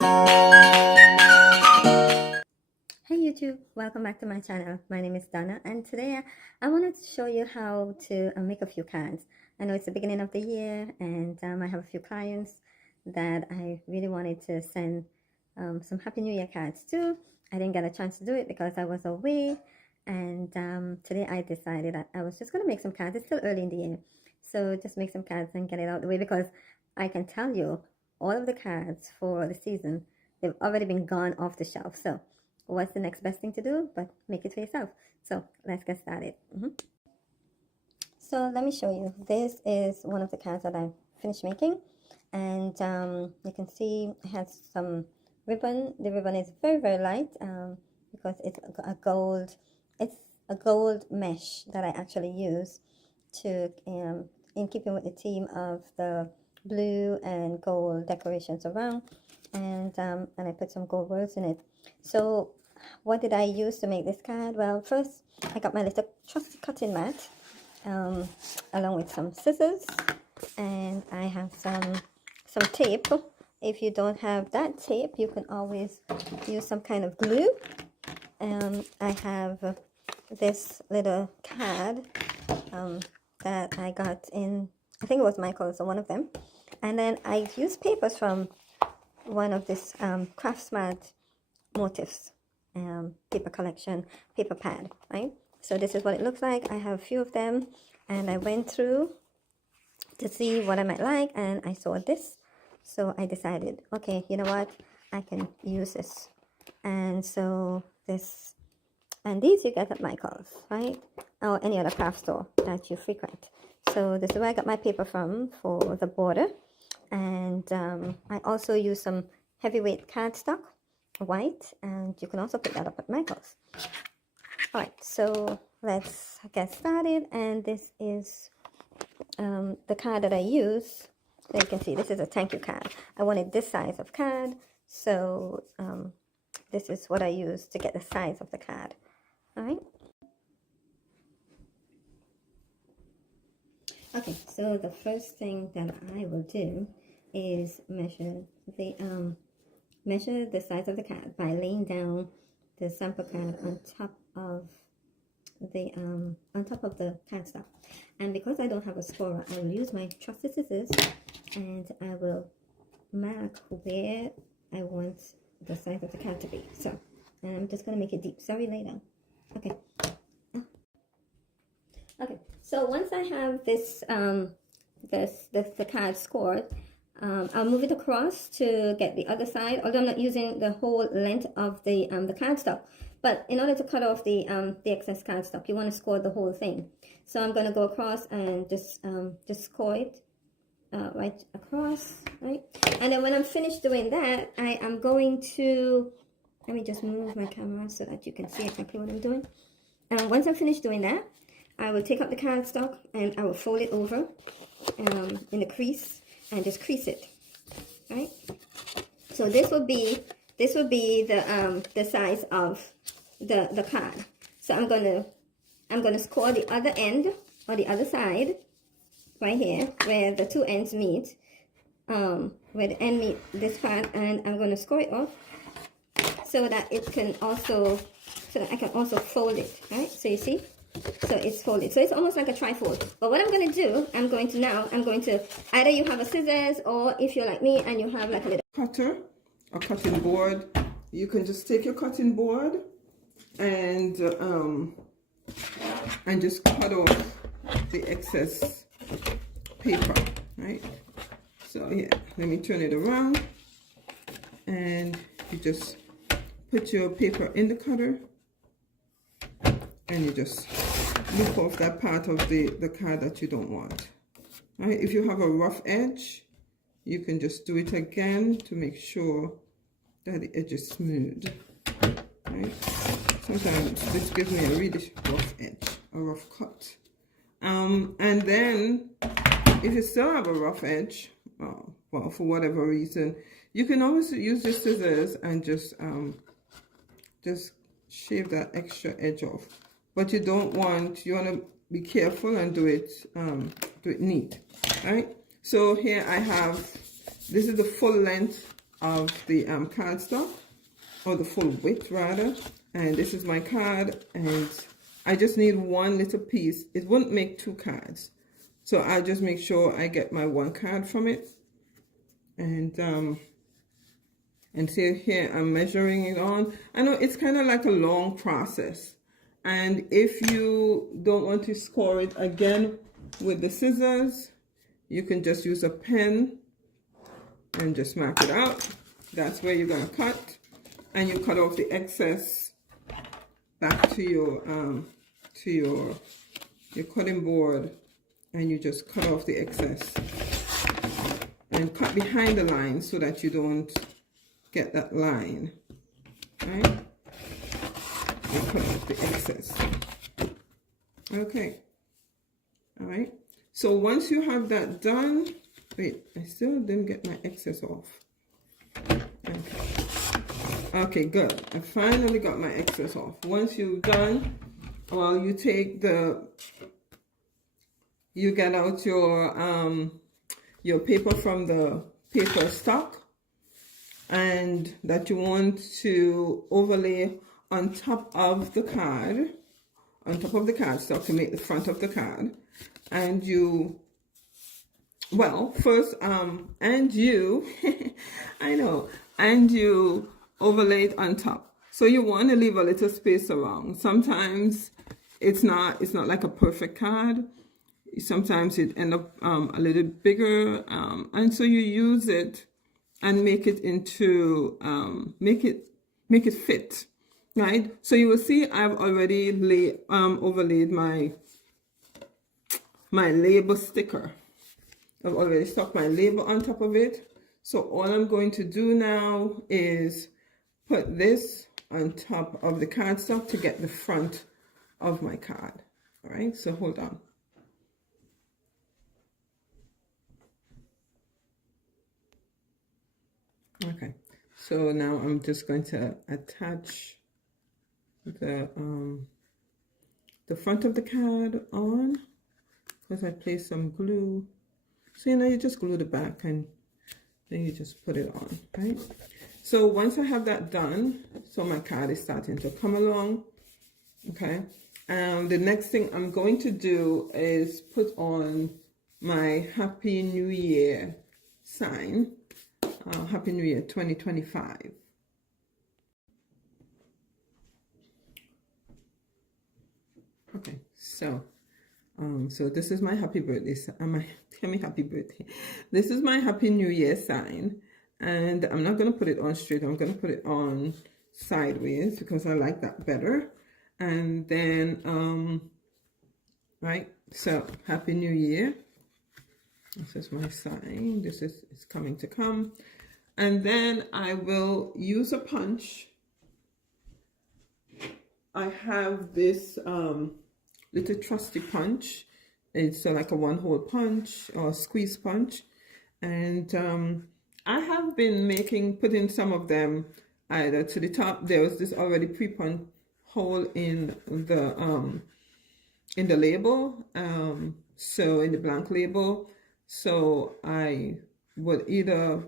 Hey YouTube, welcome back to my channel. My name is Donna, and today I wanted to show you how to make a few cards. I know it's the beginning of the year, and I have a few clients that I really wanted to send some Happy New Year cards to. I didn't get a chance to do it because I was away, and today I decided that I was just going to make some cards. It's still early in the year, so just make some cards and get it out of the way, because I can tell you all of the cards for the season, they've already been gone off the shelf. So what's the next best thing to do but make it for yourself? So let's get started. So let me show you. This is one of the cards that I finished making, and you can see it has some ribbon. The ribbon is very light because it's a gold. It's a gold mesh that I actually use to in keeping with the theme of the blue and gold decorations around, and I put some gold words in it. So what did I use to make this card? Well, first I got my little trusty cutting mat along with some scissors, and I have some tape. If you don't have that tape, you can always use some kind of glue. I have this little card that I got in, I think it was Michael's or one of them, and then I used papers from one of this Craftsmart motifs paper collection paper pad, right? So this is what it looks like. I have a few of them, and I went through to see what I might like, and I saw this, so I decided, okay, you know what, I can use this. And so this, and these you get at Michael's, right, or any other craft store that you frequent. So this is where I got my paper from for the border, and I also use some heavyweight cardstock, white, and you can also pick that up at Michael's. All right, so let's get started. And this is the card that I use. So you can see this is a thank you card. I wanted this size of card, so this is what I use to get the size of the card. All right. Okay, so the first thing that I will do is measure the size of the card by laying down the sample card on top of the cardstock. And because I don't have a scorer, I will use my trusty scissors, and I will mark where I want the size of the card to be. So, and I'm just going to make it deep. Sorry, lay down. Okay. Okay. So once I have this the card scored, I'll move it across to get the other side, although I'm not using the whole length of the cardstock. But in order to cut off the excess cardstock, you want to score the whole thing. So I'm going to go across and just score it right across, right? And then when I'm finished doing that, I am going to, let me just move my camera so that you can see exactly what I'm doing. And once I'm finished doing that, I will take up the cardstock and I will fold it over in the crease, and just crease it, right? So this will be the size of the card. So I'm gonna score the other end, or the other side, right here where the two ends meet, where the end meet this part, and I'm gonna score it off so that I can also fold it, right? So you see. So it's folded. So it's almost like a trifold. But what I'm going to do, I'm going to, either you have a scissors, or if you're like me and you have like a little cutter or cutting board, you can just take your cutting board and just cut off the excess paper, right? So yeah, let me turn it around, and you just put your paper in the cutter, and you just loop off that part of the card that you don't want. Right? If you have a rough edge, you can just do it again to make sure that the edge is smooth. Right? Sometimes this gives me a really rough edge, a rough cut. And then if you still have a rough edge, well, for whatever reason, you can always use your scissors and just shave that extra edge off. But you want to be careful and do it neat, right? So here I have, this is the full length of the cardstock, or the full width rather. And this is my card, and I just need one little piece. It wouldn't make 2 cards, so I'll just make sure I get my 1 card from it. And see here, I'm measuring it on. I know it's kind of like a long process, and if you don't want to score it again with the scissors, you can just use a pen and just mark it out. That's where you're going to cut, and you cut off the excess back to your cutting board, and you just cut off the excess and cut behind the line so that you don't get that line, right? And cut off the excess. Okay, all right. So once you have that done, wait, I still didn't get my excess off. Okay, good. I finally got my excess off. Once you've done, well, you take you get out your paper from the paper stock, and that you want to overlay on top of the card, cardstock to make the front of the card. And you, well, first, and you, I know, and you overlay it on top. So you want to leave a little space around. Sometimes it's not like a perfect card. Sometimes it end up a little bigger, and so you use it and make it into make it fit, right? So you will see I've already overlaid my label sticker. I've already stuck my label on top of it. So all I'm going to do now is put this on top of the cardstock to get the front of my card. All right, so hold on. Okay, so now I'm just going to attach the front of the card on, because I placed some glue. So you just glue the back and then you just put it on, right? So once I have that done, so my card is starting to come along, okay? The next thing I'm going to do is put on my Happy New Year sign. Happy New Year 2025. Okay, so this is my happy birthday, happy birthday. This is my Happy New Year sign, and I'm not going to put it on straight. I'm going to put it on sideways because I like that better. And then, right, so Happy New Year. This is my sign. This is it's coming to come. And then I will use a punch. I have this little trusty punch. It's like a 1-hole punch or squeeze punch. And I have been putting some of them either to the top. There was this already pre-punch hole in the label, so in the blank label. So I would either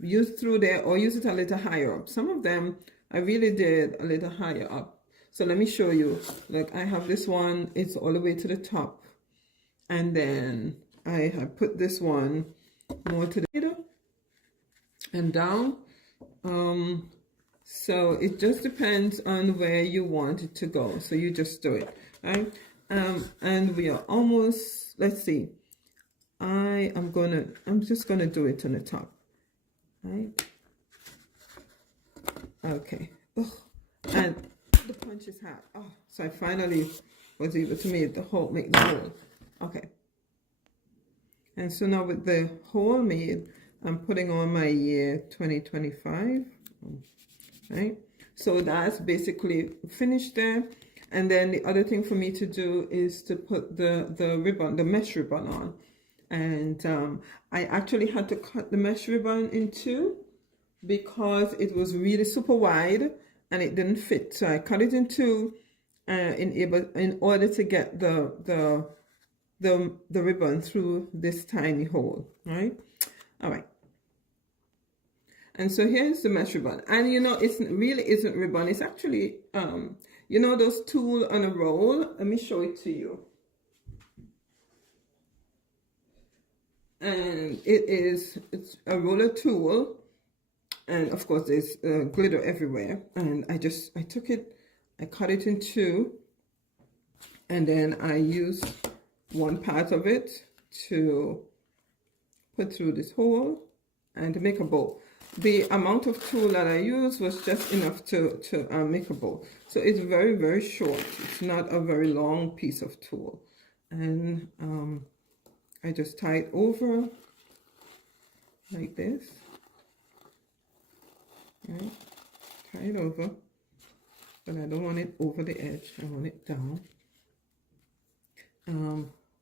use through there or use it a little higher up. Some of them I really did a little higher up. So let me show you. Like I have this one, it's all the way to the top. And then I have put this one more to the middle and down. So it just depends on where you want it to go. So you just do it, right? And we are almost, let's see. I'm just gonna do it on the top, right? Okay. Oh, and the punch is hot. Oh, so I finally was able to make the hole. Okay. And so now with the hole made, I'm putting on my year 2025. Right? So that's basically finished there. And then the other thing for me to do is to put the ribbon, the mesh ribbon on. And I actually had to cut the mesh ribbon in two because it was really super wide and it didn't fit. So I cut it in two in order to get the ribbon through this tiny hole, right? All right. And so here's the mesh ribbon. And you know, it's really isn't ribbon. It's actually, you know, those tools on a roll. Let me show it to you. And it's a roller tool. And of course, there's glitter everywhere. And I took it, I cut it in two. And then I used one part of it to put through this hole and to make a bow. The amount of tool that I used was just enough to make a bow. So it's very, very short. It's not a very long piece of tool. And I just tie it over like this. Right? Tie it over. But I don't want it over the edge. I want it down.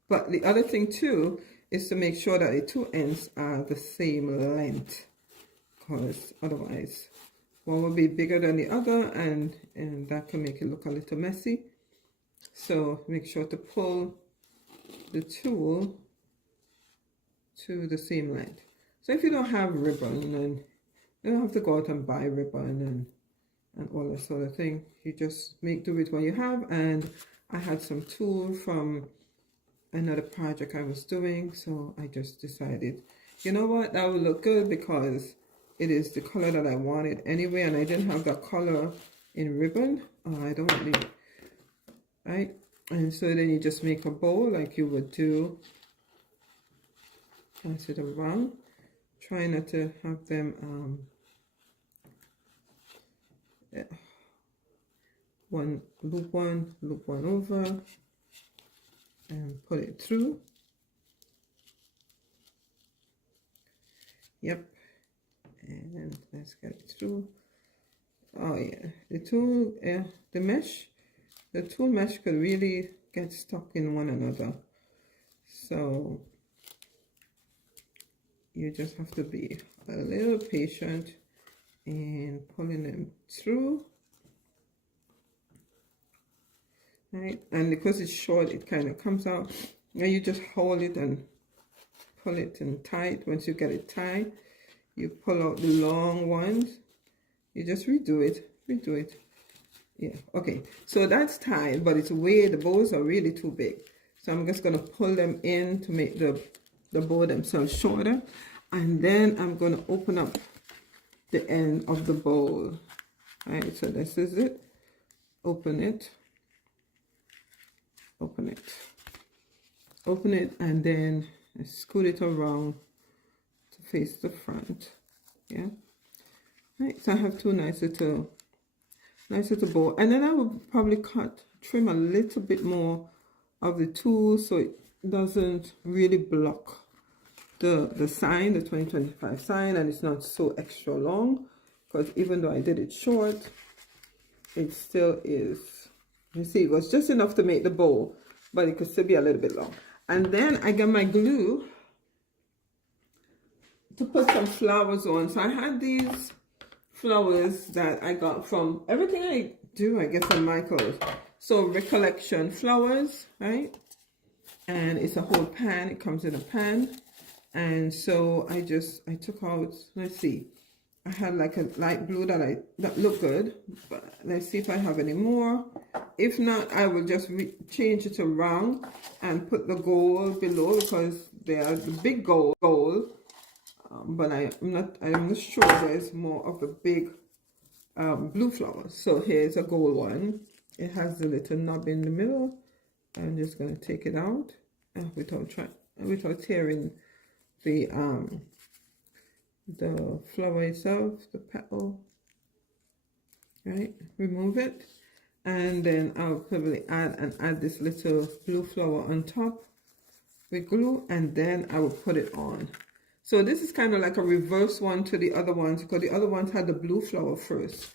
But the other thing too is to make sure that the two ends are the same length, because otherwise one will be bigger than the other, and that can make it look a little messy. So make sure to pull the tool to the same length. So if you don't have ribbon, and you don't have to go out and buy ribbon and all that sort of thing, you just make do with what you have. And I had some tool from another project I was doing, so I just decided, you know what, that would look good because it is the color that I wanted anyway, and I didn't have that color in ribbon. I don't want it, right? And so then you just make a bow like you would do, pass it around. Try not to have them loop one over, and put it through. Yep. And let's get it through. Oh yeah, the tool, the tool mesh could really get stuck in one another. So you just have to be a little patient in pulling them through. Right, and because it's short, it kind of comes out. And you just hold it and pull it in tight. Once you get it tight, you pull out the long ones. You just redo it. Yeah, okay. So that's tied, but the bows are really too big. So I'm just gonna pull them in to make the bow themselves shorter, and then I'm gonna open up the end of the bowl. Right, so this is it. Open it, and then scoot it around to face the front. Yeah. Right, so I have two nice little bow, and then I will probably trim a little bit more of the tool so it doesn't really block the sign, the 2025 sign, and it's not so extra long, because even though I did it short, it still is, you see, it was just enough to make the bow, but it could still be a little bit long. And then I got my glue to put some flowers on. So I had these flowers that I got from everything I do, I get from Michael's. So Recollection flowers, right? And it's a whole pan. It comes in a pan. And so I took out, let's see, I had like a light blue that looked good, but let's see if I have any more. If not, I will just change it around and put the gold below, because they are the big gold. But I'm not sure there's more of the big blue flowers. So here's a gold one. It has the little knob in the middle. I'm just gonna take it out without tearing the flower itself, the petal. Right, remove it, and then I'll probably add this little blue flower on top with glue, and then I will put it on. So this is kind of like a reverse one to the other ones, because the other ones had the blue flower first.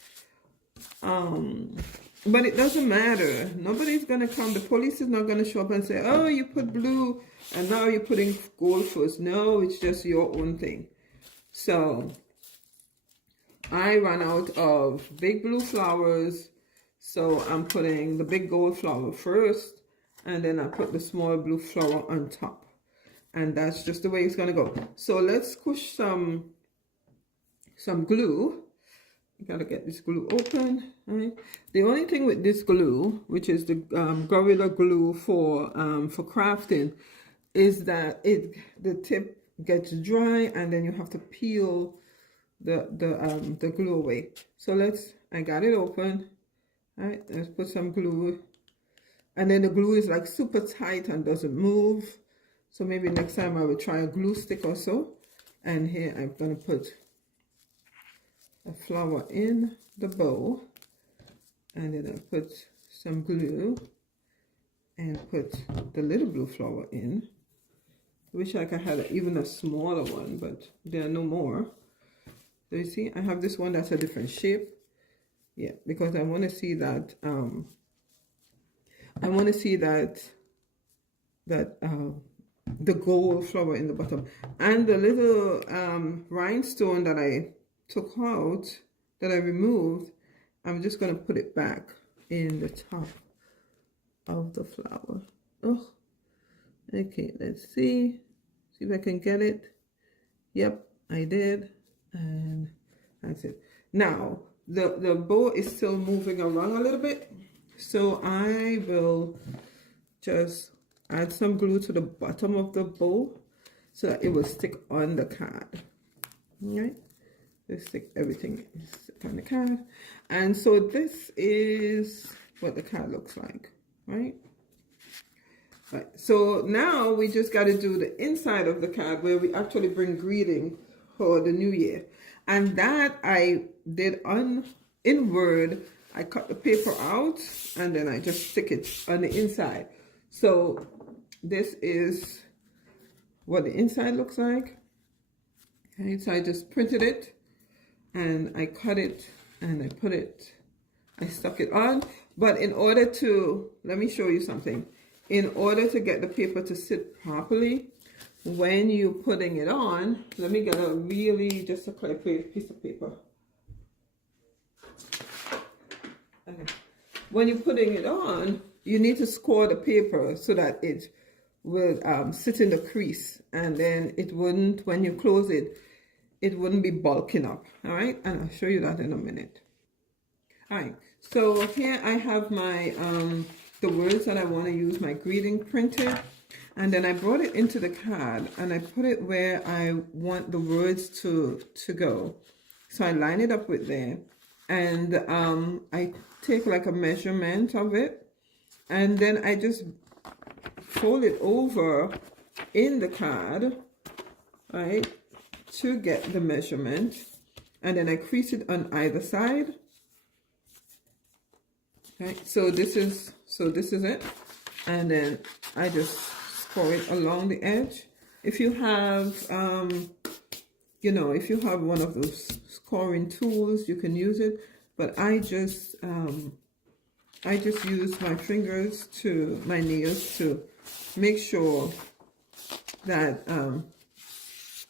But it doesn't matter. Nobody's gonna come. The police is not gonna show up and say, "Oh, you put blue and now you're putting gold first." No, it's just your own thing. So I ran out of big blue flowers, so I'm putting the big gold flower first, and then I put the small blue flower on top, and that's just the way it's gonna go. So let's squish some some glue. You gotta get this glue open, right? The only thing with this glue, which is the Gorilla Glue for crafting, is that the tip gets dry and then you have to peel the glue away. So I got it open. All right, let's put some glue, and then the glue is like super tight and doesn't move. So maybe next time I will try a glue stick or so. And here I'm gonna put a flower in the bowl, and then I put some glue and put the little blue flower in. I wish I could have even a smaller one, but there are no more. So you see, I have this one that's a different shape. Yeah, because I want to see that the gold flower in the bottom, and the little rhinestone that I took out, that I removed, I'm just going to put it back in the top of the flower. Oh, okay, let's see if I can get it. Yep, I did, and that's it. Now the bow is still moving around a little bit, so I will just add some glue to the bottom of the bow so that it will stick on the card. All right, let's stick everything on the card. And so this is what the card looks like, right? Right. So now we just got to do the inside of the card, where we actually bring greeting for the new year. And that I did in Word. I cut the paper out and then I just stick it on the inside. So this is what the inside looks like. Okay, so I just printed it and I cut it and I stuck it on. But in order to, let me show you something. In order to get the paper to sit properly, when you're putting it on, let me get just a clear piece of paper. Okay. When you're putting it on, you need to score the paper so that it will sit in the crease, and then it wouldn't, when you close it, it wouldn't be bulking up. All right, and I'll show you that in a minute. All right, so here I have my the words that I want to use, my greeting printed, and then I brought it into the card and I put it where I want the words to go. So I line it up with there, and I take like a measurement of it, and then I just fold it over in the card, right, to get the measurement, and then I crease it on either side. Okay, so this is it, and then I just score it along the edge. If you have if you have one of those scoring tools, you can use it, but I just use my fingers to my nails to make sure that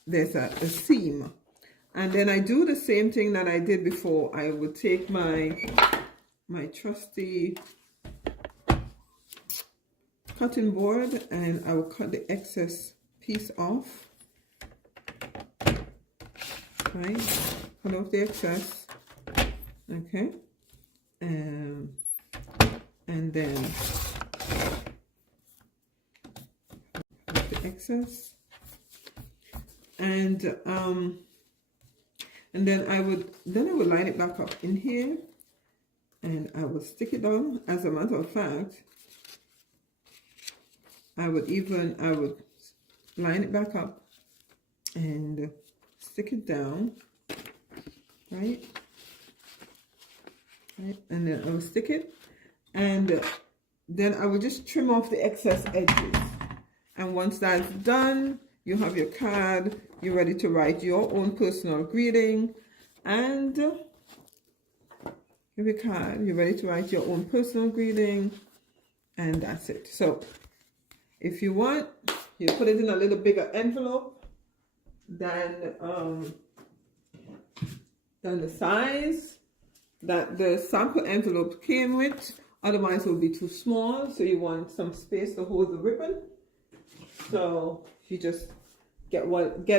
there's a seam. And then I do the same thing that I did before. I would take my trusty cutting board and I will cut the excess piece off. Right, cut off the excess. Okay, and then the excess, and then I would line it back up in here, and I will stick it down. As a matter of fact, I would line it back up and stick it down, right? And then I will stick it, and then I will just trim off the excess edges. And once that's done, you have your card. You're ready to write your own personal greeting, and your card. You're ready to write your own personal greeting, and that's it. So if you want, you put it in a little bigger envelope than the size that the sample envelope came with. Otherwise it will be too small, so you want some space to hold the ribbon. So you just get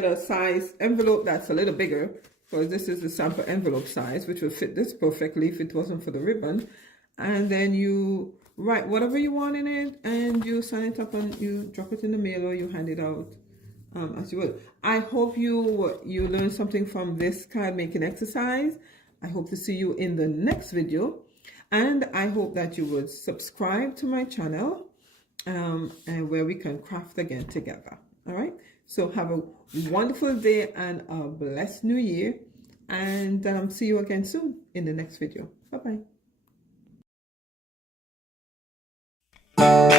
a size envelope that's a little bigger, because this is the sample envelope size, which will fit this perfectly if it wasn't for the ribbon. And then you write whatever you want in it, and you sign it up and you drop it in the mail, or you hand it out as you would. I hope you learned something from this card making exercise. I hope to see you in the next video, and I hope that you would subscribe to my channel, and where we can craft again together. All right, so have a wonderful day and a blessed new year, and see you again soon in the next video. Bye bye.